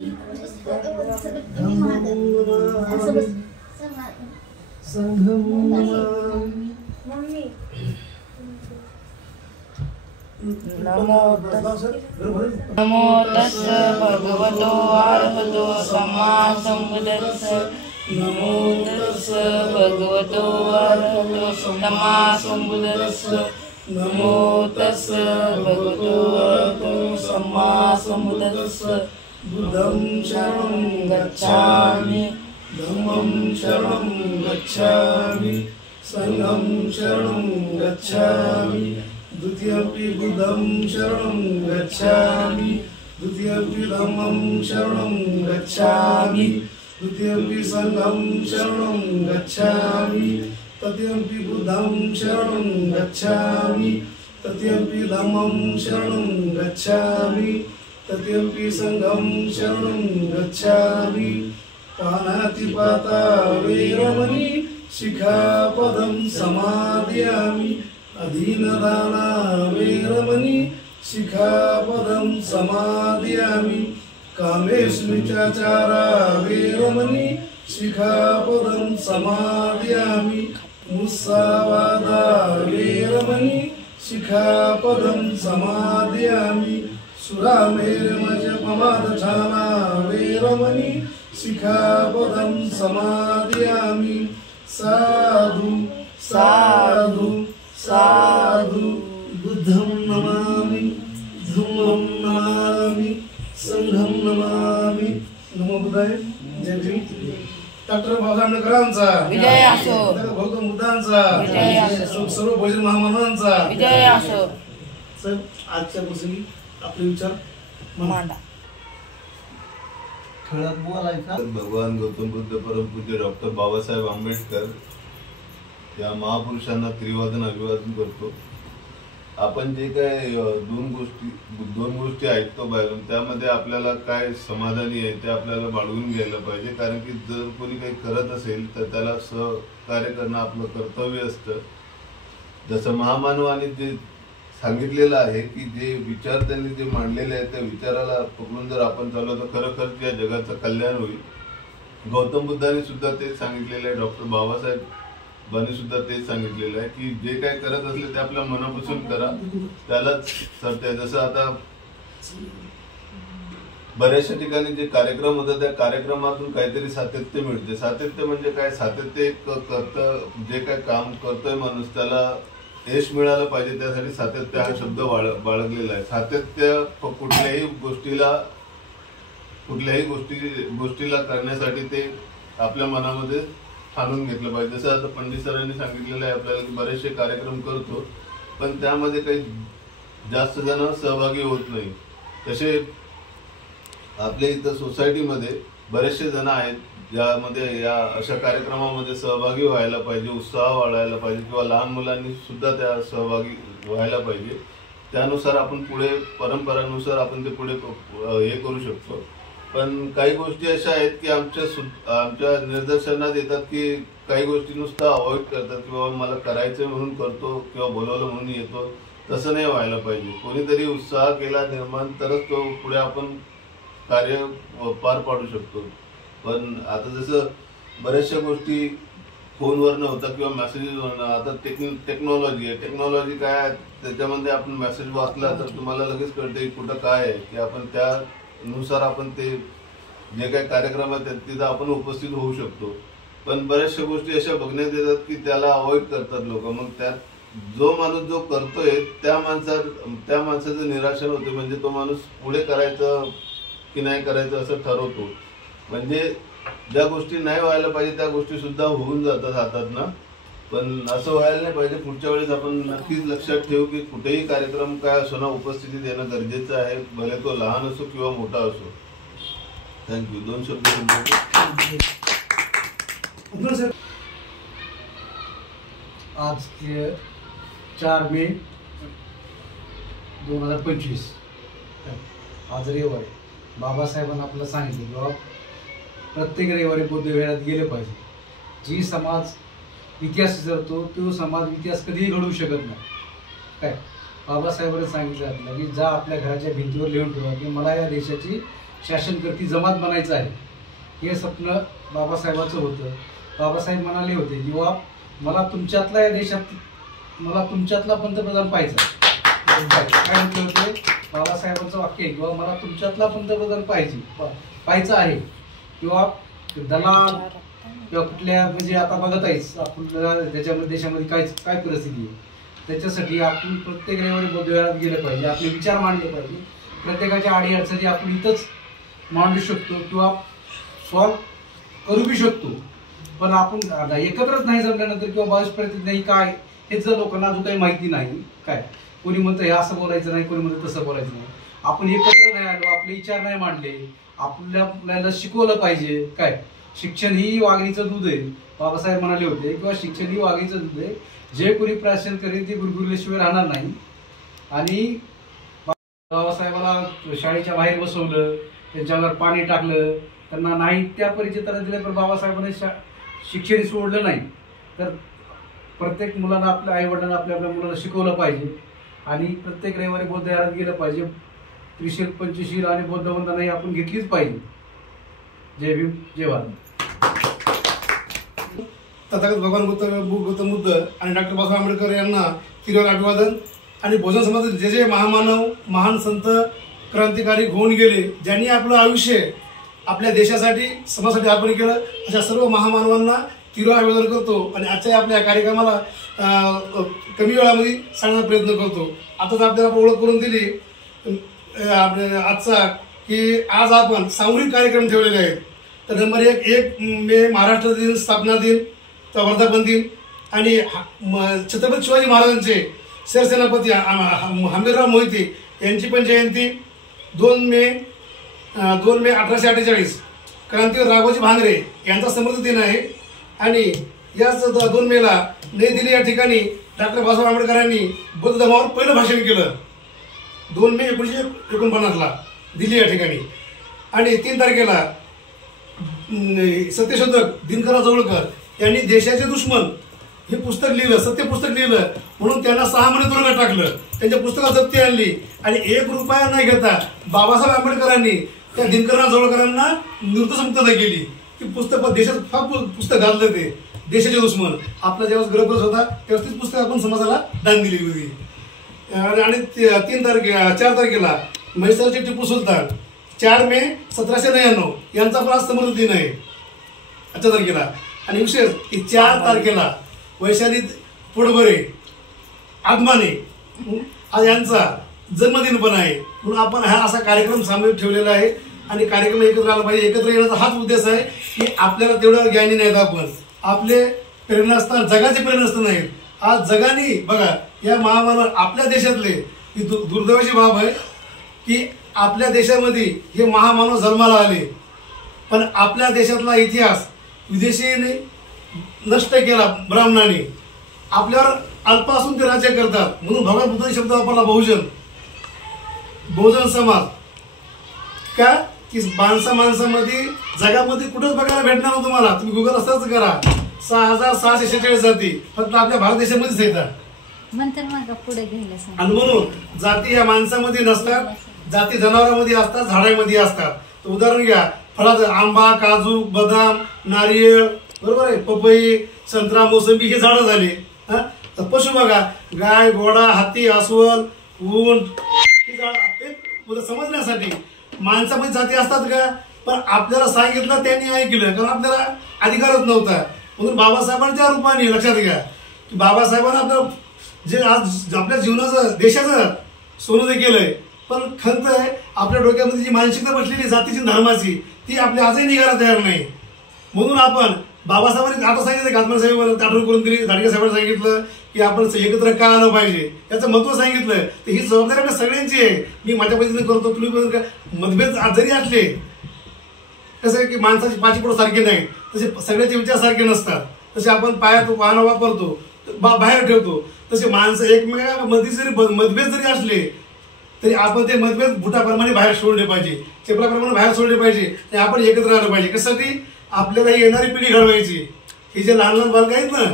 नमो तस्स भगवतो अरहतो सम्मा सम्बुद्धस्स। नमो तस्स भगवतो अरहतो सम्मा सम्बुद्धस्स। नमो तस्स भगवतो अरहतो सम्मा सम्बुद्धस्स। बुद्धं शरणं गच्छामि, धम्मं शरणं गच्छामि, संघं शरणं गच्छामि, द्वितीयंपि बुद्धं शरणं गच्छामि, द्वितीयंपि धम्मं शरणं गच्छामि, द्वितीयंपि संघं शरणं गच्छामि, तृतीयंपि बुद्धं शरणं गच्छामि, तृतीयंपि धम्मं शरणं गच्छामि, तृतीयंपि संघं शरणं गच्छामि। पानातिपाता वैरमणि शिखापदं समादयामि। अधीनदाना वैरमणि शिखापदं समादयामि। कामेष्मिचाचारा वैरमणि शिखापदं समादयामि। मुस्सावादा वैरमणि शिखापदं समादयामि। सुरामेरमजपमादठाना वैरमणि शिखापदं समादयामि। साधु साधु साधु। बुद्धं नमामि, धम्मं नमामि, संघं नमामि। नमो बुद्धाय। जय भीम। डॉक्टर बाबासाहेब आंबेडकरांचा विजय असो। गौतम बुद्धांचा विजय असो। सर्व भोजन महामानवांचा विजय असो। सर आजच्या प्रसंगी आपले विचार मांडा। ठळक बोलायचा। भगवान गौतम बुद्ध परमपूज्य डॉक्टर बाबासाहेब आंबेडकर या महापुरुषांना त्रिवादन अभिवादन करतो। आपण जे काय दोन गोष्टी ऐकतो बाहेरून, त्यामध्ये आपल्याला काय समाधानी आहे ते आपल्याला बाळगून घ्यायला पाहिजे। कारण की जर कोणी काही करत असेल तर त्याला सहकार्य करणं आपलं कर्तव्य असतं। जसं महामानवाने जे सांगितलेलं आहे की जे विचार त्यांनी जे मांडलेले आहेत त्या विचाराला पकडून जर आपण चाललो तर खरोखर या जगाचं कल्याण होईल। गौतम बुद्धांनी सुद्धा तेच सांगितलेलं आहे, डॉक्टर बाबासाहेबांनी सुद्धा तेच सांगितलेलं आहे की जे काय करत असले ते आपल्या मनापासून करा, त्यालाच सत्य आहे। जसं आता बऱ्याचशा ठिकाणी जे कार्यक्रम होतात त्या कार्यक्रमातून काहीतरी सातत्य मिळते। सातत्य म्हणजे काय? सातत्य एक जे काय काम करतोय माणूस त्याला यश मिळालं पाहिजे, त्यासाठी सातत्य हा शब्द बाळगलेला आहे। सातत्य कुठल्याही गोष्टीला करण्यासाठी ते आपल्या मनामध्ये ठाणून घेतलं पाहिजे। जसं आता पंडित सरांनी सांगितलेलं आहे आपल्याला की बरेचसे कार्यक्रम करतो पण त्यामध्ये काही जास्त जण सहभागी होत नाही। तसे आपल्या इथं सोसायटीमध्ये बरेचसे जण आहेत ज्यामध्ये या अशा कार्यक्रमामध्ये सहभागी व्हायला पाहिजे, उत्साह वाढवायला पाहिजे किंवा लहान मुलांनी सुद्धा त्या सहभागी व्हायला पाहिजे। त्यानुसार आपण पुढे परंपरानुसार आपण ते पुढे हे करू शकतो। पण काही गोष्टी अशा आहेत की आमच्या निदर्शनात येतात की काही गोष्टी नुसतं अवॉइड करतात किंवा मला करायचं म्हणून करतो किंवा बोलवलं म्हणून येतो, तसं नाही व्हायला पाहिजे। कोणीतरी उत्साह केला निर्माण तरच तो पुढे आपण कार्य पार पाडू शकतो। पण आता जसं बऱ्याचशा गोष्टी फोनवर नव्हता किंवा मेसेजेसवर, आता टेक्नॉलॉजी आहे। टेक्नॉलॉजी काय आहे त्याच्यामध्ये आपण मेसेज वाचला तर तुम्हाला लगेच कळते कुठं काय आहे की आपण त्यानुसार आपण ते जे काही कार्यक्रम आहेत तिथं आपण उपस्थित होऊ शकतो। पण बऱ्याचशा गोष्टी अशा बघण्यात येतात की त्याला अवॉइड करतात लोक। मग त्यात जो माणूस जो करतोय त्या माणसाचं निराशन होते, म्हणजे तो माणूस पुढे करायचं की नाही करायचं असं ठरवतो। म्हणजे ज्या गोष्टी नाही व्हायला पाहिजे त्या गोष्टी सुद्धा होऊन जातात हातात ना, पण असं व्हायला नाही पाहिजे। पुढच्या वेळेस आपण नक्कीच लक्षात ठेवू की कुठेही कार्यक्रम काय असो ना उपस्थिती देणं गरजेचं आहे, भले तो लहान असो किंवा मोठा असो। थँक्यू। 2 शब्द आज 4 मे 2025 आज रविवार आहे। बाबासाहेबांना आपल्याला सांगितलं बाबा प्रत्येक रविवारी बुद्धविहारात गेले पाहिजे। जी समाज इतिहास जरतो तो समाज इतिहास कधीही घडवू शकत नाही। काय बाबासाहेबांनी सांगितलं आपल्याला की जा आपल्या घराच्या भिंतीवर लिहून ठेवा की मला या देशाची शासनकर्ती जमात बनायचं आहे, हे स्वप्न बाबासाहेबांचं होतं. बाबासाहेब म्हणाले होते किंवा मला तुमच्यातला या देशात मला तुमच्यातला पंतप्रधान पाहिजे. काय म्हटले होते बाबासाहेबांचं वाक्य किंवा मला तुमच्यातला पंतप्रधान पाहायचं आहे. किंवा दलाल किंवा कुठल्या म्हणजे आता बघत आहेच आपल्याला त्याच्यामध्ये देशामध्ये काय काय परिस्थिती आहे, त्याच्यासाठी आपण प्रत्येक रविवारी बौद्धविहारात गेलं पाहिजे, आपले विचार मांडले पाहिजे. प्रत्येकाच्या अडीअडचणी आपण इथंच मांडू शकतो किंवा सॉल्व करू बी शकतो. पण आपण एकत्रच नाही जमल्यानंतर किंवा 22% नाही काय हेच जर लोकांना अजून काही माहिती नाही. काय कोणी म्हणतं हे असं बोलायचं नाही, कोणी म्हणतं तसं बोलायचं नाही. आपण एकत्र नाही आलो, आपले विचार नाही मांडले, आपल्याला शिकवलं पाहिजे. काय शिक्षण ही वाघिणीचं दूध आहे बाबासाहेब म्हणाले होते, किंवा शिक्षण ही वाघिणीचं दूध आहे. जे कोणी प्राशन करेल ते गुरगुरल्याशिवाय राहणार नाही. आणि बाबासाहेबाला शाळेच्या बाहेर बसवलं, त्यांच्यावर पाणी टाकलं, त्यांना नाही त्या परिचिताला दिलं, पण बाबासाहेबांनी शिक्षण सोडलं नाही. तर प्रत्येक मुलांना आपल्या आईवडिलांना आपल्या मुलाला शिकवलं पाहिजे आणि प्रत्येक रविवारी बौद्धविहारात गेलं पाहिजे. त्रिशील पंचशील आणि बौद्ध वंदनाही आपण घेतलीच पाहिजे. जय भीम, जय भारत. तथागत भगवान गौतम बुद्ध आणि डॉक्टर बाबासाहेब आंबेडकर यांना तिरवर अभिवादन. आणि बहुजन समाजातील जे जे महामानव महान संत क्रांतिकारी होऊन गेले, ज्यांनी आपलं आयुष्य आपल्या देशासाठी समाजासाठी अर्पण केलं, अशा सर्व महामानवांना तिरवर अभिवादन करतो. आणि आजच्या आपल्या कार्यक्रमाला कमी वेळामध्ये सांगण्याचा प्रयत्न करतो. आताच आपल्याला ओळख करून दिली आजचा की आज आपण सामूहिक कार्यक्रम ठेवलेले आहेत. तर नंबर 1 मे महाराष्ट्र दिन, स्थापना दिन, वर्धापन दिन आणि छत्रपती शिवाजी महाराजांचे सरसेनापती हंबीरराव मोहिते यांची पण जयंती. 2 मे 1848 क्रांतीवीर राघोजी भांगरे यांचा स्मृती दिन आहे. आणि याच 2 मेला नवी दिल्ली या ठिकाणी डॉक्टर बाबासाहेब आंबेडकरांनी बौद्ध धर्मावर पहिलं भाषण केलं. 2 मे 1949 दिल्ली या ठिकाणी. आणि 3 तारखेला सत्यशोधक दिनकरराव जवळकर यांनी देशाचे दुश्मन हे पुस्तक लिहिलं, सत्य पुस्तक लिहिलं, म्हणून त्यांना 6 महिने तुरुंगात टाकलं. त्यांच्या पुस्तकात जप्ती आणली आणि 1 रुपया न घेता बाबासाहेब आंबेडकरांनी त्या दिनकरराव जवळकरांना निर्दोषमुक्तता केली. ती पुस्तक देशात फार पुस्तक घातलं, ते देशाचे दुश्मन. आपला जेव्हा गृहप्रवेश होता तेव्हा तीच पुस्तक आपण समाजाला दान दिली होती. आणि 4 तारखेला म्हैसाळचे टिपू सुलतान 4 मे 1799 यांचा पण आज स्मृती दिन आहे आजच्या तारखेला. आणि विशेष की 4 तारखेला वैशाली पोटभरे आगमाने आज यांचा जन्मदिन पण आहे. म्हणून आपण हा असा कार्यक्रम सामूहिक ठेवलेला आहे. आणि कार्यक्रम एकत्र आला पाहिजे. एकत्र येण्याचा हाच उद्देश आहे की आपल्याला तेवढ्यावर ज्ञानी नाहीत आपण, आपले प्रेरणास्थान जगाचे प्रेरणास्थान नाहीत. आज जगाने बघा या महामानव आपल्या देशातले ही दुर्दैवाची बाब आहे की आपल्या देशामध्ये हे महामानव जन्माला आले, पण आपल्या देशातला इतिहास विदेशीने नष्ट केला. ब्राह्मणाने आपल्यावर अल्पासून ते राज्य करतात. म्हणून भगवान बुद्धांनी शब्द वापरला बहुजन समाज. का की माणसामध्ये जगामध्ये कुठंच बघायला भेटणार नाही तुम्हाला. तुम्ही गुगल सर्च करा, 6646 जाती फक्त आपल्या भारत देशामध्येच येतात. आणि म्हणून जाती या माणसामध्ये नसतात, जाती जनावरांमध्ये असतात, झाडांमध्ये असतात. उदाहरण घ्या, फळात आंबा, काजू, बदाम, नारियल, बरोबर आहे, पपई, संत्रा, मोसंबी हे झाडं झाली. तर पशु बघा, गाय, घोडा, हत्ती, अस्वल, ऊंट हे समजण्यासाठी माणसामध्ये जाती असतात का? पण आपल्याला सांगितलं त्यांनी ऐकलं, कारण आपल्याला अधिकारच नव्हता. म्हणून बाबासाहेबांच्या रूपाने लक्षात घ्या की बाबासाहेबांना आपलं जे आज आपल्या जीवनाचं देशाचं सोनं ते केलंय, पण खंत आहे आपल्या डोक्यामध्ये जी मानसिकता बसलेली जातीची धर्माची ती आपल्या आजही निघायला तयार नाही. म्हणून आपण बाबासाहेबांनी आता सांगितलं, गाजमान साहेब आठवण करून दिली, दांडगे साहेबांनी सांगितलं की आपण एकत्र का आलं पाहिजे, याचं महत्व सांगितलं. तर ही जबाबदारी आपल्या सगळ्यांची आहे. मी माझ्या पद्धतीने करतो, तुम्ही पण मतभेद जरी असले, कसं आहे की माणसाची पाची पोट सारखे नाही, तसे सगळ्याचे विचार सारखे नसतात. तसे आपण पायात वाहन वापरतो, बाहेर ठेवतो, तसे माणसं एकमेकांमध्ये जरी मतभेद जरी असले तरी आपण ते मतभेद बुटाप्रमाणे बाहेर सोडले पाहिजे, चेपराप्रमाणे बाहेर सोडले पाहिजे. आणि आपण एकत्र आलं पाहिजे. कशासाठी? आपल्याला ही येणारी पिढी घडवायची. हे जे लहान लहान बालक आहेत ना,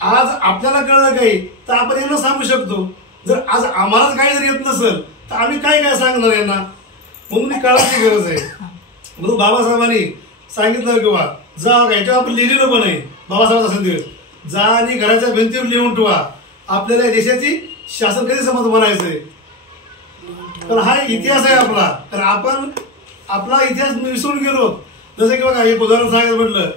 आज आपल्याला कळलं काही तर आपण यांना सांगू शकतो. जर आज आम्हालाच काही जर येत नसेल तर आम्ही काय काय सांगणार यांना? म्हणून ही काळाची गरज आहे. म्हणून बाबासाहेबांनी सांगितलं किंवा जा याच्यावर आपण लिहिलेलं पण आहे बाबासाहेबांचा संदेश, जा आणि घराच्या भिंतीवर लिहून ठेवा आपल्याला या देशाची शासन कधी समज बनायचंय. तर हा इतिहास आहे आपला. तर आपण आपला इतिहास विसरून गेलो. जसं की बघा एक उदाहरण सांगायचं म्हटलं,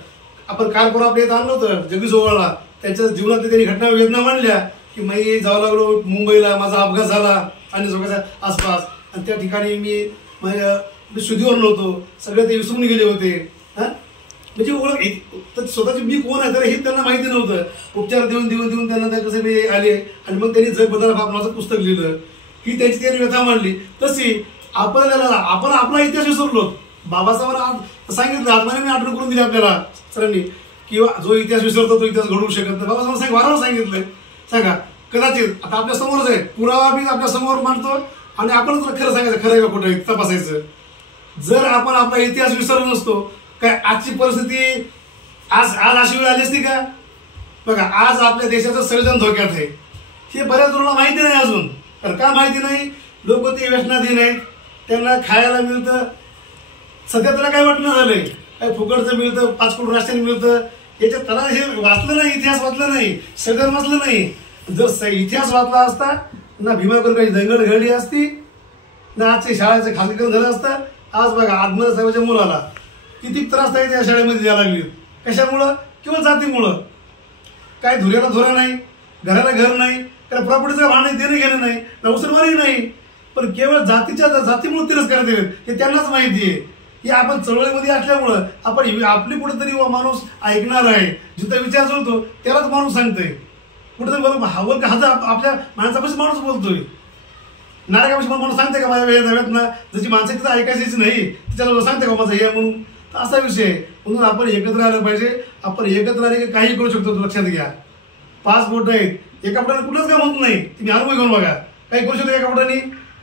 आपण काल परवा आपल्या इथं आणलं होतं जगदीश ओवाळला. त्यांच्या जीवनातल्या त्यांनी घटना वेदना मांडल्या की मी जाऊ लागलो मुंबईला, माझा अपघात झाला आणि सगळ्याच्या आसपास, आणि त्या ठिकाणी मी शुद्धीवर नव्हतो, सगळे ते विसरून गेले होते. म्हणजे ओळख स्वतःची मी कोण आहे तर हे त्यांना माहिती नव्हतं. उपचार देऊन देऊन देऊन त्यांना त्या कसं मी आले आणि मग त्यांनी जग बदल नावाचं पुस्तक लिहिलं. ही त्यांची त्यांनी व्यथा मांडली. तशी आपण आपला इतिहास विसरलो. बाबासाहेबांना सांगितलं, आत्माने आठवण करून दिली आपल्याला सरांनी, किंवा जो इतिहास विसरतो तो इतिहास घडवू शकत नाही. बाबासाहेबांना वारंवार सांगितलंय. सांगा कदाचित आता आपल्या समोरच आहे, पुरावा बी आपल्या समोर मांडतो आणि आपण तुला खरं सांगायचं, खरं आहे का कुठे तपासायचं. जर आपण आपला इतिहास विसरलो नसतो, काय आजची परिस्थिती आज अशी वेळ आली असती का? बघा आज आपल्या देशाचं सर्जन धोक्यात आहे. हे बऱ्याच लोकांना माहिती नाही अजून. तर का माहिती नाही? लोक ते व्यसनाधीन आहेत, त्यांना खायला मिळतं. सध्या त्याला काय वाटणं झालंय, काय फुकटचं मिळतं, 5 कोटी राष्ट्राने मिळतं. याच्यात त्याला हे वाचलं नाही, इतिहास वाचला नाही, सर्जन वाचलं नाही. जर इतिहास वाचला असता ना भीमाकडे काही दंगल घडली असती ना, आजच्या शाळेचं खासगीकरण झालं असतं. आज बघा आत्मदास साहेबांच्या मुलाला किती त्रास आहे त्या शाळेमध्ये द्यायला लागली. कशामुळं? केवळ जातीमुळं. काय धुऱ्याला धुरा नाही, घराला घर नाही, कारण प्रॉपर्टीचं भांडण देणं घेणं नाही, ना उसरवारी नाही, पण केवळ जातीमुळे तिरस्कार देत हे त्यांनाच माहिती आहे. हे आपण चळवळीमध्ये असल्यामुळं आपण आपली कुठेतरी माणूस ऐकणार आहे, जिथं विचार चालतो त्यालाच माणूस सांगतोय. कुठेतरी बरोबर हवं का आपल्या माणसापासून माणूस बोलतोय. नाटकापासून माणूस सांगते का माझ्या वेळेत ना, जशी माणसं तिथं ऐकायचीच नाही तिच्याला सांगते का माझं हे म्हणून. असा विषय आहे. म्हणून आपण एकत्र आलं पाहिजे. आपण एकत्र आले की काही करू शकतो. लक्षात घ्या, 5 बोट आहेत, एका बोटाने कुठंच काम होत नाही. तुम्ही अनुभव घेऊन बघा, काही करू शकतो एका बोटाने,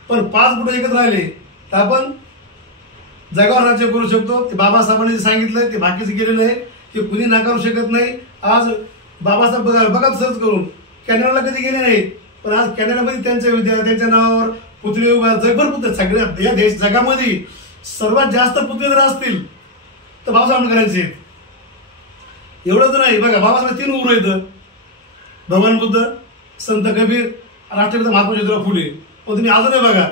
पण 5 बोट एकत्र आले तर आपण जगावर राज्य करू शकतो. ते बाबासाहेबांनी जे सांगितलं ते बाकीचं केलेलं आहे, ते कुणी नाकारू शकत नाही. आज बाबासाहेब बघा सर्च करून कॅनडाला कधी गेले नाहीत, पण आज कॅनडामध्ये त्यांच्या नावावर पुतळे उभा, जगभर पुतळे. सगळ्या या जगामध्ये सर्वात जास्त पुतळे जर असतील तर बाबासाहेब आंबेडकरांचे आहेत. एवढंच नाही, बघा बाबासाहेब 3 उर आहेत, भगवान बुद्ध, संत कबीर, राष्ट्रपिता महात्मा ज्योतिराव फुले. पण तुम्ही अजूनही बघा,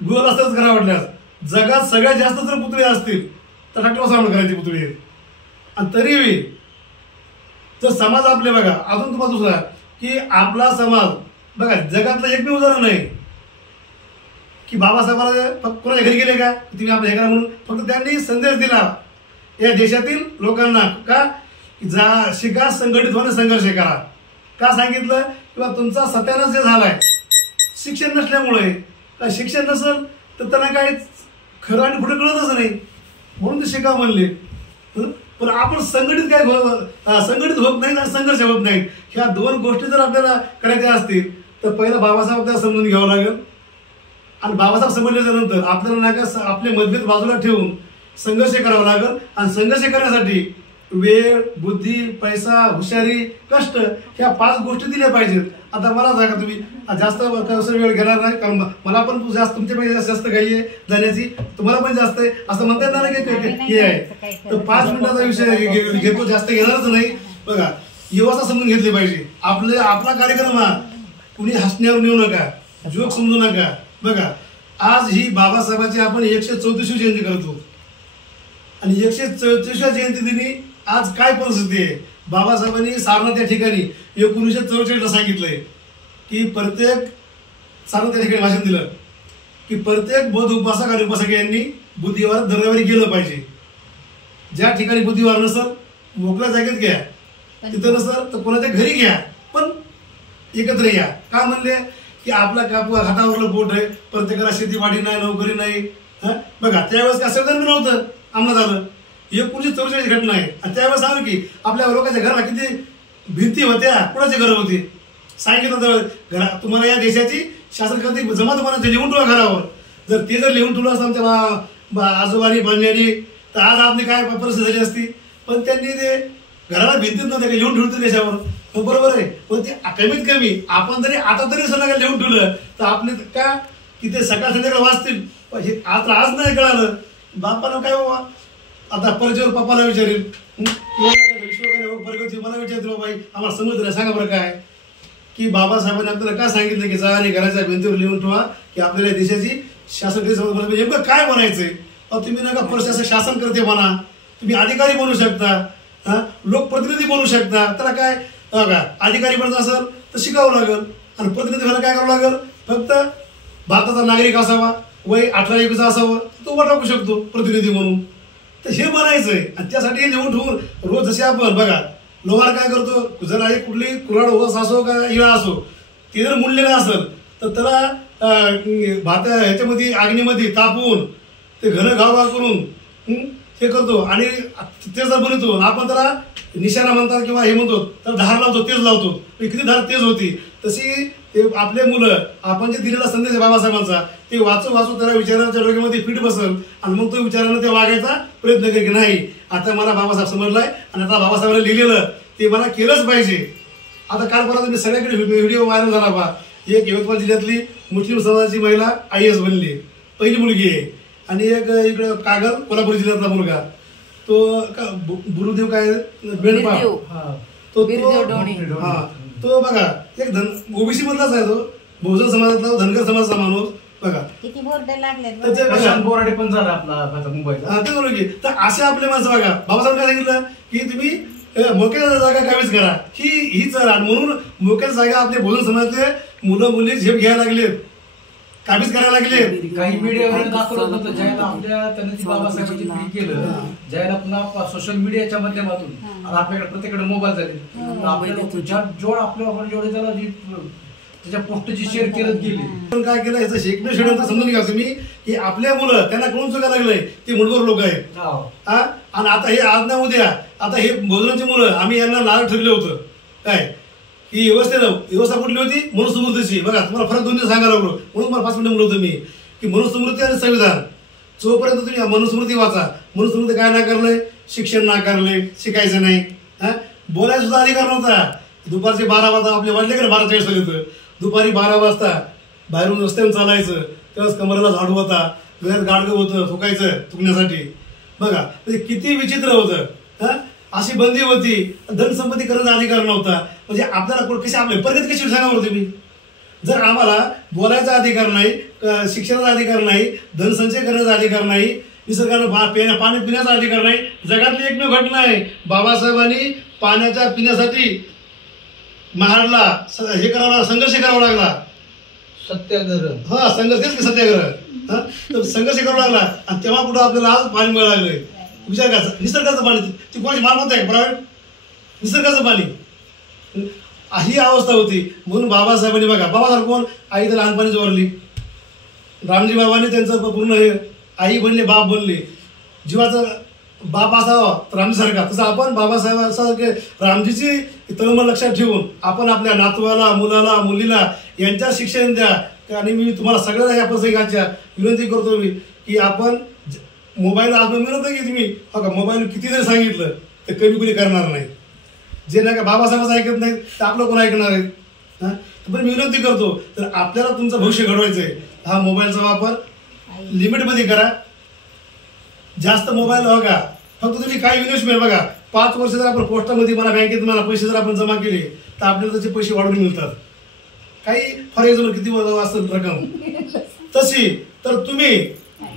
गुगल असताच करा वाटल्यास जगात सगळ्यात जास्त जर पुतळे असतील तर डॉक्टर बाबासाहेब आंबेडकरांचे पुतळे आहेत. आणि तरीही जर समाज आपले बघा, अजून तुम्हाला दुसरा की आपला समाज बघा जगातलं एकमेव उदाहरण आहे की बाबासाहेबांना कोणाच्या घरी गेले का तुम्ही आपल्या हे करा म्हणून. फक्त त्यांनी संदेश दिला या देशातील लोकांना का शिका, संघटित होणे, संघर्ष करा. का सांगितलं? किंवा तुमचा सत्यानाश जे झालाय शिक्षण नसल्यामुळे. शिक्षण नसेल तर त्यांना काय खरं आणि पुढे कळतच नाही, म्हणून ते शिका म्हणले. पण आपण संघटित संघटित होत नाही आणि संघर्ष होत नाही. ह्या 2 गोष्टी जर आपल्याला करायच्या असतील तर पहिला बाबासाहेब आपल्याला समजून घ्यावं लागेल. आणि बाबासाहेब समजल्याच्या नंतर आपल्याला नाही का आपले मतभेद बाजूला ठेवून संघर्ष करावा लागेल. आणि संघर्ष करण्यासाठी वेळ, बुद्धी, पैसा, हुशारी, कष्ट ह्या 5 गोष्टी दिल्या पाहिजेत. आता मला सांगा, तुम्ही जास्त वेळ घेणार नाही, कारण मला पण जास्त तुमच्यापेक्षा जास्त काही आहे जाण्याची, तुम्हाला पण जास्त आहे असं म्हणता येणार नाही हे आहे. तर 5 मिनिटाचा विषय घेतो, जास्त घेणारच नाही. बघा व्यवस्था समजून घेतली पाहिजे. आपला कार्यक्रम हा कुणी हसण्यावर नेऊ नका, जोक समजू नका. बघा आज ही बाबासाहेबांची आपण 134वी जयंती करतो आणि 134व्या जयंती दिनी आज काय परिस्थिती आहे. बाबासाहेबांनी सारनाथ या ठिकाणी 1944ला सांगितलंय की प्रत्येक सारनाथ या ठिकाणी भाषण दिलं की प्रत्येक बौद्ध उपासक आणि उपासक यांनी बुधवार दरवारी गेलं पाहिजे. ज्या ठिकाणी बुधवार नसल मोकळ्या जागेत घ्या, तिथं नसल तर कोणाच्या घरी घ्या, पण एकत्र या. का म्हणले की आपला हातावरलं पोट आहे, प्रत्येकाला शेतीवाडी नाही, नोकरी नाही. बघा त्यावेळेस काय संविधान नव्हतं अंमलात आलं. 1944ची घटना आहे. आणि त्यावेळेस सांगू की आपल्या लोकांच्या घराला किती भिंती होत्या, कुणाची घरं होती सांगितलं घरा. तुम्हाला या देशाची शासन करते जमात बनायचं, लिहून ठेवा घरावर. जर ते जर लिहून ठेवलं असतं आमच्या आजोबांनी बांधण्यानी तर आज आपली काय परिस्थिती झाली असती. पण त्यांनी ते घराला भिंतीत नव्हते, लिहून ठेवते देशावर. बरोबर आहे. पण ते कमीत कमी आपण जरी आता तरी सगळं लिहून ठेवलं तर आपले का की ते सकाळ संध्याकाळ वाचतील हे आज नाही कळालं बापानं काय बाबा आता परिचय पप्पाला विचारेल प्रगती मला विचारते बाबा आम्हाला समजलं नाही सांगा बरं काय की बाबासाहेबांनी आपल्याला काय सांगितलं की जा आणि घराच्या भिंतीवर लिहून ठेवा की आपल्याला देशाची शासन नेमकं काय बनायचंय. तुम्ही नका प्रशासन शासन करते म्हणा, तुम्ही अधिकारी बनू शकता, लोकप्रतिनिधी बनू शकता. त्याला काय बघा अधिकारी बनायचं असेल तर शिकावं लागेल आणि प्रतिनिधी व्हायला काय करावं लागेल फक्त भारताचा नागरिक असावा, वय 18-21 असावं, तो उभा टाकू शकतो प्रतिनिधी म्हणून. तर हे बनायचंय आणि त्यासाठी हे लिहून ठेवून रोज जसे आपण बघा लोहार काय करतो जर कुठली कुऱ्हाड ओस असो का इळा असो ते जर मुडलेलं असेल तर त्याला ह्याच्यामध्ये अग्नीमध्ये तापवून ते घरं गावगाव करून हे करतो आणि ते जर बनवतो आपण त्याला निशाणा म्हणतात किंवा हे म्हणतो तर धार लावतो तेज लावतो किती धार तेज होती. तशी ते आपले मुलं आपण जे दिलेला संदेश आहे बाबासाहेबांचा ते वाचू त्याला विचारांच्या डोक्यामध्ये फिट बसल आणि मग तो विचारानं ते वागायचा प्रयत्न करे की नाही आता मला बाबासाहेब समजलाय आणि आता बाबासाहेबांना लिहिलेलं ते मला केलंच पाहिजे. आता काल परत मी सगळ्याकडे व्हिडिओ व्हायरल झाला बा एक यवतमाळ जिल्ह्यातली मुस्लिम समाजाची महिला IAS बनली पहिली मुलगी आहे आणि एक इकडं कागल कोल्हापूर जिल्ह्यातला मुलगा तो गुरुदेव काय बेंडपा तो बघा एक OBC मधलाच आहे तो बहुजन समाजातला धनगर समाजाचा माणूस बघा किती बोर्ड लागले बोराडे पण झाला आपला मुंबईचा ते बोलू की तर असे आपले माणसं बघा बाबासाहेब काय सांगितलं की तुम्ही मोक्याच्या जागा कामीच करा ही चर आणि म्हणून मोक्याच्या जागा आपले बहुजन समाजातले मुलं मुली झेप घ्यायला लागलेत कामीच करायला लागले. काही मीडियावर दाखवलं होतं ज्याला आपल्या त्यांनी बाबासाहेबांची पीक केलं ज्याला पुन्हा सोशल मीडियाच्या माध्यमातून आपल्याकडे प्रत्येकडे मोबाईल झाले आपल्याला जोड आपल्यावर जेवढे त्याला त्याच्या पोस्टची शेअर करत गेली. पण काय केलं याचं शेकणं शेडून समजून घ्या तुम्ही की आपल्या मुलं त्यांना कोण चुका लागलंय ते मुलभर लोक आहेत आणि आता हे आज ना उद्या आता हे बहुजनाची मुलं आम्ही यांना नारळ ठरलं होतं काय ही व्यवस्था कुठली होती मनुस्मृतीची. बघा तुम्हाला फरक दोन्ही सांगायला लागलो म्हणून मला 5 मिनिटं म्हणलं होतं मी की मनुस्मृती आणि संविधान जोपर्यंत तुम्ही मनुस्मृती वाचा मनुस्मृती काय नाकारलंय शिक्षण नाकारलंय शिकायचं नाही बोलायला सुद्धा अधिकार नव्हता. दुपारचे 12 वाजता आपले वाजले का 12:40 वाजता दुपारी 12 वाजता बाहेरून रस्त्यावर चालायचं तेव्हाच कमरेला झाडू होता गळ्यात गाडगं होतं थुकायचं थुकण्यासाठी. बघा किती विचित्र होतं अशी बंदी होती धनसंपत्ती करण्याचा अधिकार नव्हता. म्हणजे आपल्याला कशी आपली प्रगती कशी सांगा बरं तुम्ही जर आम्हाला बोलायचा अधिकार नाही शिक्षणाचा अधिकार नाही धनसंचय करण्याचा अधिकार नाही निसर्गाला पाणी पिण्याचा अधिकार नाही. जगातली एकमेव घटना आहे बाबासाहेबांनी पाण्याच्या पिण्यासाठी महाराजला हे करावं संघर्ष करावा लागला सत्याग्रह सत्याग्रह तर संघर्ष करावा लागला आणि तेव्हा कुठं आपल्याला आज पाणी मिळायला लागलंय. विचार करायचा निसर्गाचं पाणी ती कोणाची मालमत्ता आहे प्रायव्हेट निसर्गाचं पाणी ही अवस्था होती. म्हणून बाबासाहेबांनी बघा बाबासाहेब कोण आई तर लहानपणीच वरली रामजी बाबांनी त्यांचं पूर्ण हे आई बनले बाप बनले जीवाचं बाप असावा तर रामजीसारखा तसं आपण बाबासाहेबांसारखे रामजीची तळमळ लक्षात ठेवून आपण आपल्या नातवाला मुलाला मुलीला यांच्या शिक्षण द्या. आणि मी तुम्हाला सगळ्यांना या प्रसंगाच्या विनंती करतो मी की आपण मोबाईल आज मिळत की तुम्ही बघा मोबाईल किती जरी सांगितलं तर कमी कुणी करणार नाही. जे नाही का बाबासाहेबांचं ऐकत नाहीत तर आपलं कोण ऐकणार आहे पण मी विनंती करतो तर आपल्याला तुमचं भविष्य घडवायचंय हा मोबाईलचा वापर लिमिटमध्ये करा. जास्त मोबाईल बघा फक्त तुम्ही काय इन्व्हेस्टमेंट बघा 5 वर्ष जर आपण पोस्टामध्ये मला बँकेत मला पैसे जर आपण जमा केले तर आपल्याला त्याचे पैसे वाढून मिळतात. काही फॉर एक्झाम्पल किती असेल रक्कम तशी तर तुम्ही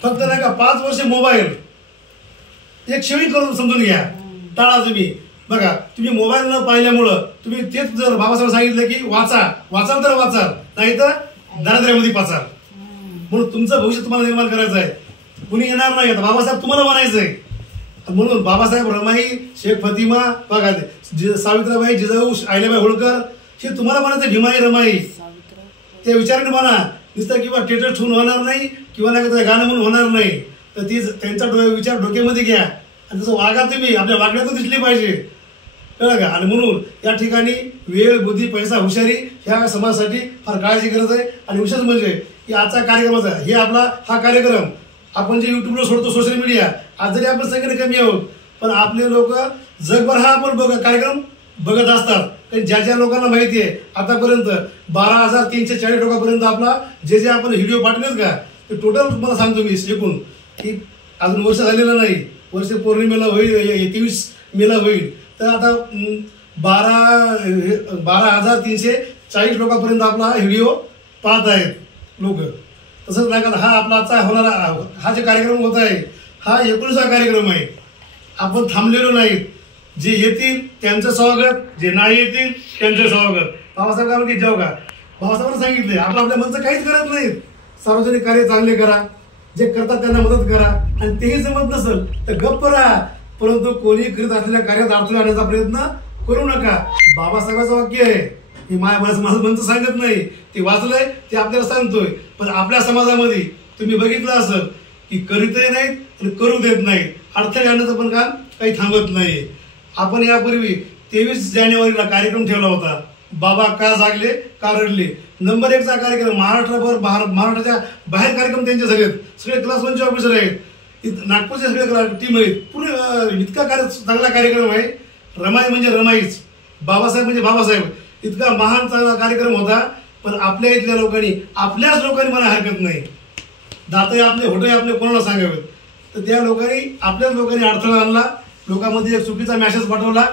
फक्त नाही का 5 वर्ष मोबाईल एक शेविंग करून समजून घ्या टाळा तुम्ही. बघा तुम्ही मोबाईल न पाहिल्यामुळं तुम्ही तेच जर बाबासाहेब सांगितलं की वाचाल तर वाचाल नाही तर दारिद्र्यामध्ये पाचाल. म्हणून तुमचं भविष्य तुम्हाला निर्माण करायचं आहे कुणी येणार नाही. आता बाबासाहेब तुम्हाला बनायचंय म्हणून बाबासाहेब रमाई शेख फतिमा बघा सावित्रीबाई जिजाऊ अहिल्याबाई होळकर हे तुम्हाला बनायचं भीमाई रमाई ते विचाराने म्हणा नुसतं किंवा थिएटर ठेवून होणार नाही किंवा नाही गाणं म्हणून होणार नाही. तर ती त्यांचा विचार डोक्यामध्ये घ्या आणि तसं वागा तुम्ही आपल्या वागण्यातून दिसली पाहिजे कळलं का. आणि म्हणून या ठिकाणी वेळ बुद्धी पैसा हुशारी ह्या समाजासाठी फार काळाची गरज आहे. आणि विशेष म्हणजे की आजचा कार्यक्रमाचा हे आपला हा कार्यक्रम आपण जे युट्यूबला सोडतो सोशल मीडिया आज जरी आपण सगळे कमी आहोत पण आपले लोक जगभर हा आपण कार्यक्रम बघत असतात. कारण ज्या लोकांना माहिती आहे आतापर्यंत 12,340 लोकांपर्यंत आपला जे आपण व्हिडिओ पाठवलेत का टोटल तुम्हाला सांगतो मी एकूण की अजून वर्ष झालेलं नाही, वर्ष पौर्णिमेला होईल, 23 मेला होईल, तर आता 12,340 लोकांपर्यंत आपला व्हिडिओ पाहत आहेत लोक. तसंच नाही का, हा आपला आजचा होणारा हा जे कार्यक्रम होत आहे हा 19वा कार्यक्रम आहे. आपण थांबलेलो नाही. जे येतील त्यांचं स्वागत, जे नाही येतील त्यांचं स्वागत. बाबासाहेब की जाऊ का, बाबासाहेबांना सांगितले आपण आपल्या मनचं काहीच करत नाहीत. सार्वजनिक कार्य चांगले करा, जे करतात त्यांना मदत करा, आणि तेही जमत नसेल तर गप्प राहा, परंतु कोणी करीत असलेल्या कार्यात अडथळे आणण्याचा प्रयत्न करू नका. बाबासाहेबांचं वाक्य आहे, हे माझं मनचं सांगत नाही, ते वाचलंय ते आपल्याला सांगतोय. पण आपल्या समाजामध्ये तुम्ही बघितलं असेल की करीतही नाहीत आणि करू देत नाहीत, अडथळे आणण्याचं पण काम काही थांबत नाही. आपण यापूर्वी 23 जानेवारीला कार्यक्रम ठेवला होता, बाबा का जागले का रडले. नंबर 1चा कार्यक्रम महाराष्ट्राभर, महाराष्ट्राच्या बाहेर कार्यक्रम त्यांचे झालेत. सगळे क्लास 1चे ऑफिसर आहेत, नागपूरचे सगळे टीम आहेत. पूर्ण इतका चांगला कार्यक्रम आहे. रमाई म्हणजे रमाईच, बाबासाहेब म्हणजे बाबासाहेब, इतका महान चांगला कार्यक्रम होता. पण आपल्या इथल्या लोकांनी, आपल्याच लोकांनी मला हरकत नाही, दाते आपले होते आपले कोणाला सांगावेत, तर त्या लोकांनी, आपल्याच लोकांनी अडथळा आणला, लोकांमध्ये एक चुकीचा मेसेज पाठवला,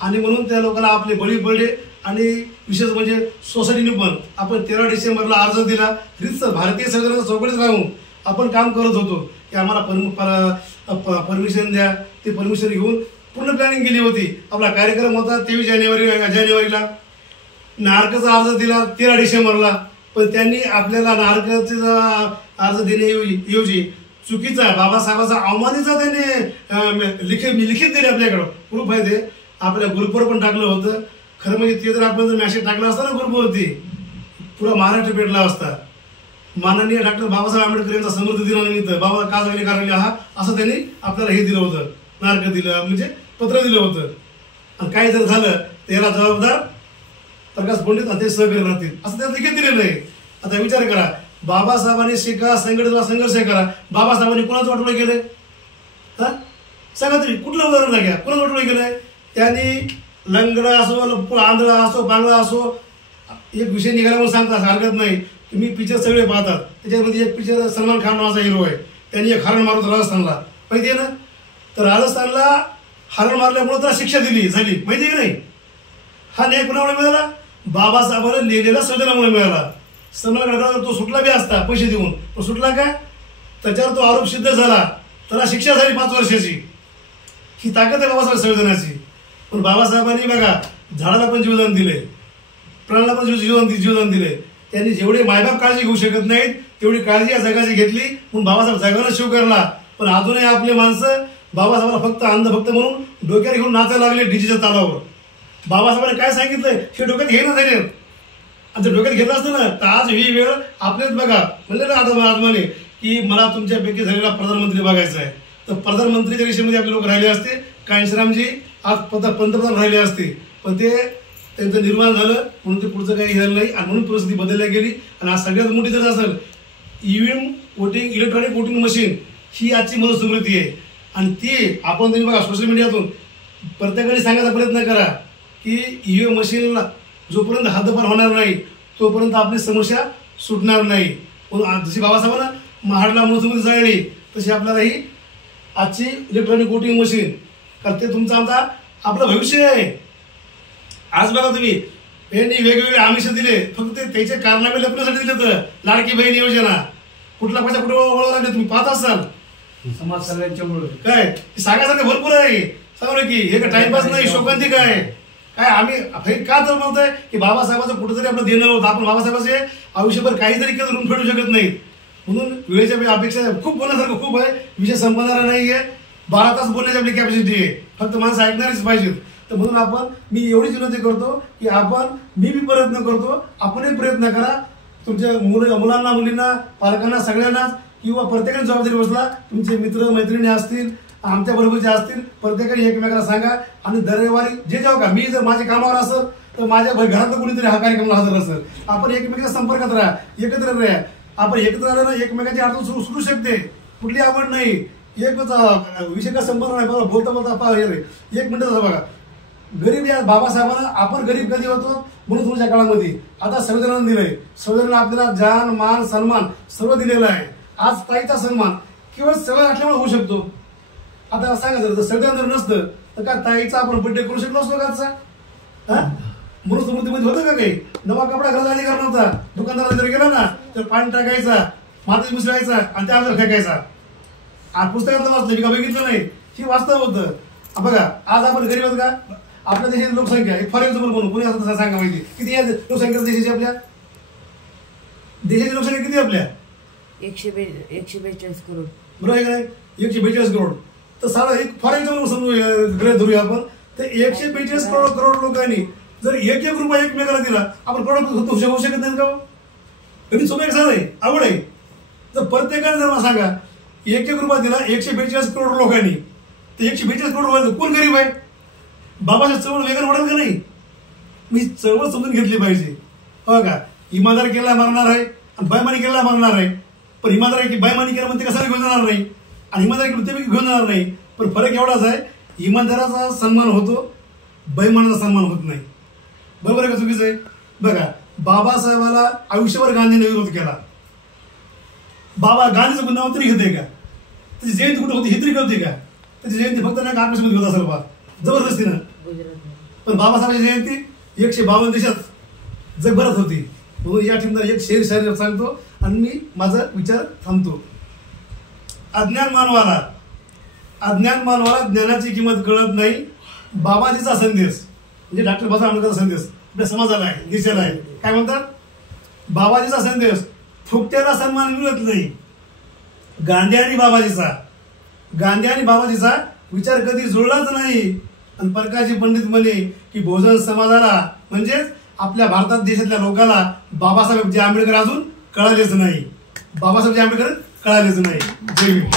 आणि म्हणून त्या लोकांना आपले बळी पडले. आणि विशेष म्हणजे सोसायटीने पण आपण 13 डिसेंबरला अर्ज दिला. रितसर भारतीय संविधानाच्या चौकटीत राहून आपण काम करत होतो की आम्हाला परमिशन द्या. ते परमिशन घेऊन पूर्ण प्लॅनिंग केली होती. आपला कार्यक्रम होता 23 जानेवारीला. नारकाचा अर्ज दिला 13 डिसेंबरला, पण त्यांनी आपल्याला नारकाचा अर्ज देण्याऐवजी चुकीचा, बाबासाहेबांचा अवमानीचा त्याने लिखित दिले. आपल्याकडं प्रूफ आहे, ते आपल्या ग्रुपवर पण टाकलं होतं. खरं म्हणजे ते जर आपण जर मॅसेज टाकला असता ना ग्रुपवरती, पुरा महाराष्ट्र पेटला असता. माननीय डॉक्टर बाबासाहेब आंबेडकर यांचा समृद्धी दिनानिमित्त बाबा का जागले कारण हा असं त्यांनी आपल्याला हे दिलं होतं, नारक दिलं, म्हणजे पत्र दिलं होतं. आणि काय जर झालं तर याला जबाबदार प्रकाश पंडित आणि ते सहकारी राहतील, असं त्यात लिखित दिलेलं आहे. आता विचार करा, बाबासाहेबांनी शिका, संघर्ष करा. बाबासाहेबांनी कोणाचं वाटोळं केलंय? हा सांगा तरी, कुठलं उदाहरण घ्या, कोणाचं वाटोळं केलंय? त्यांनी लंगडा असो, आंधळा असो, बांगडा असो, एक विषय निघाला म्हणून सांगता हरकत नाही. तुम्ही पिक्चर सगळे पाहतात, त्याच्यामध्ये एक पिक्चर सलमान खान नावाचा हिरो आहे, त्यांनी एक हरण मारत राजस्थानला, माहिती आहे ना? तर राजस्थानला हरण मारल्यामुळे त्याला शिक्षा झाली, माहिती आहे की नाही? हा न्याय कोणामुळे मिळाला? बाबासाहेबांना लिहिलेला संविधानामुळे मिळाला. सलमान खान तो सुटला बी असता पैसे देऊन, पण सुटला का? त्याच्यावर तो आरोप सिद्ध झाला, त्याला शिक्षा झाली 5 वर्षाची. ही ताकद आहे बाबासाहेब संविधानाची. पण बाबासाहेबांनी बघा, झाडाला पण जीवदान दिले, प्राणाला पण जीवदान दिले. त्यांनी जेवढे मायबाप काळजी घेऊ शकत नाहीत तेवढी काळजी या जगाची घेतली, म्हणून बाबासाहेब जगाला शिव करला. पण अजूनही आपले माणसं बाबासाहेबांना फक्त अंधभक्त म्हणून डोक्यात घेऊन नाचायला लागले डीजेच्या तालावर. बाबासाहेबांनी काय सांगितलंय हे डोक्यात घेणं झाले, आणि ते डोक्यात घेतलं असतं ना तर आज ही वेळ आपलेच बघा. म्हणले ना आत्माने की मला तुमच्यापैकी झालेला प्रधानमंत्री बघायचा आहे, तर प्रधानमंत्रीच्या रेषेमध्ये आपले लोक राहिले असते. कांशीरामजी आज पंतप्रधान राहिले असते, पण ते त्यांचं निर्माण झालं म्हणून ते पुढचं काही झालं नाही, आणि म्हणून परिस्थिती बदलल्या गेली. आणि आज सगळ्यात मोठी जर असेल EVM voting, electronic voting machine, ही आजची मनुस्मृती आहे. आणि ती आपण तुम्ही बघा सोशल मीडियातून प्रत्येकाने सांगायचा प्रयत्न करा की ईव्हीएम मशीनला जोपर्यंत हद्दपार होणार नाही तोपर्यंत आपली समस्या सुटणार नाही. जशी बाबासाहेबांना महाडला मनुस्मृती जाळली, तशी आपल्याला ही आजची इलेक्ट्रॉनिक वोटिंग मशीन, कारण ते तुमचं आमचा आपलं भविष्य आहे. आज बघा तुम्ही, यांनी वेगवेगळे आमिष दिले, फक्त त्याचे कारनामे लपण्यासाठी दिले. तर लाडकी बहीण योजना कुठला पैसा कुठे वळवला लागले तुम्ही पाहत असाल. समाज कल्याणच्यामुळे काय सांगायसारखं भरपूर आहे. सांगू की हे का टाइमपास नाही, शोकांतिक आहे काय. आम्ही का तर म्हणतोय की बाबासाहेबांचं कुठेतरी आपलं देणं होतं. आपण बाबासाहेबांचे आयुष्यभर काहीतरी केलं ऋण फेडू शकत नाहीत. म्हणून वेळेच्या अपेक्षा खूप बोलण्यासारखं खूप आहे. विषय संपणारा नाहीये. 12 तास बोलण्याची आपली कॅपॅसिटी आहे, फक्त माणसं ऐकणारीच पाहिजेत. तर म्हणून मी एवढीच विनंती करतो की मी प्रयत्न करतो, आपणही प्रयत्न करा. तुमच्या मुलांना, मुलींना, पालकांना, सगळ्यांनाच किंवा प्रत्येकाने जबाबदारी बसला. तुमचे मित्र मैत्रिणी असतील, आमच्या बरोबर जे असतील, प्रत्येकाने एकमेकाला सांगा. आणि दर रविवारी जे जेव्हा का मी जर माझ्या कामावर असेल तर माझ्या घरातलं कोणीतरी हा कार्यक्रमाला हजर असेल. आपण एकमेकांच्या संपर्कात राहा, एकत्र राहा. आपण एकत्र आल्यानं एकमेकांची अडचण सुटू शकते, कुठली आवड नाही. एकच विषय का संपर्क नाही. बघा बोलता बोलता एक मिनिट बघा, गरीब या बाबासाहेबांना, आपण गरीब कधी होतो म्हणून तुमच्या काळामध्ये आता संविधानानं दिलंय. संविधानानं आपल्याला जान मान सन्मान सर्व दिलेलं आहे. आज ताईचा सन्मान केवळ सगळं असल्यामुळे होऊ शकतो. आता सांगा जर सगळं जर नसतं तर काय ताईचा आपण बर्थडे करू शकलो असतो का त्याचा? हा मनुस्मृतीमध्ये होतं का काही? नवा कपडा घराचा अधिकार नव्हता. दुकानदाराला जर गेला ना तर पाणी टाकायचा, माती मिसळायचा आणि त्यावर फेकायचा. आज पुस्तकातलं वाचलं मी का बघितलं नाही, ही वास्तव होतं. बघा आज आपण गरीब आहोत का? आपल्या देशाची लोकसंख्या एक फॉर एक्झाम्पल म्हणून कोणी असं सांगा माहिती किती आहे लोकसंख्या देशाची? आपल्या देशाची लोकसंख्या किती आपल्या? 142 करोड. बरोबर आहे का नाही? 142 करोड. तर साधा एक फॉर एक्झाम्पल समजू ग्रह धरूया आपण. तर 142 करोड लोकांनी जर एक रुपया एकमेकाला दिला आपण करोड होऊ शकत नाही का? कधी सोपं एक साधं आहे, आवड आहे. तर प्रत्येकाने जर मला सांगा 1 रुपया दिला 142 करोड लोकांनी, तर 142 करोड लोकांचं कोण गरीब आहे? बाबाच्या चळवळ वेगळं वाढेल का नाही? मी चळवळ समजून घेतली पाहिजे. हो का? इमानदार केला मारणार आहे आणि बैमानी केला मारणार आहे. पण इमानदार की बैमानी केला म्हणते कसं घेऊन जाणार नाही आणि इमानदार केलं ते घेऊन जाणार नाही. पण फरक एवढाच आहे, इमानदाराचा सन्मान होतो, बैमानाचा सन्मान होत नाही. बरोबर आहे का चुकीचं आहे? बघा बाबासाहेबाला आयुष्यभर गांधीने विरोध केला. बाबा गांधीचं नाव तरी घेते का? त्याची जयंती कुठे होती हे तरी कळते का? त्याची जयंती फक्त नाही का आकाशमध्ये होत असेल बा जबरदस्तीनं. पण बाबासाहेबांची जयंती 152 देशात जगभरात होती. म्हणून या ठिकाणी एक शेर सांगतो आणि मी माझा विचार थांबतो. अज्ञान मानवाला ज्ञानाची किंमत कळत नाही. बाबाजीचा संदेश म्हणजे डॉक्टर बाबासाहेब आंबेडकरचा संदेश आपल्या समाजाला आहे, देशाला आहे. काय म्हणतात? बाबाजीचा संदेश फुकट्याला सन्मान मिळत नाही. गांधी आणि बाबाजीचा विचार कधी जुळलाच नाही. आणि प्रकाशजी पंडित म्हणे की बहुजन समाजाला म्हणजेच आपल्या भारतात देशातल्या लोकांना बाबासाहेब आंबेडकर अजून कळालेच नाही. जय भीम.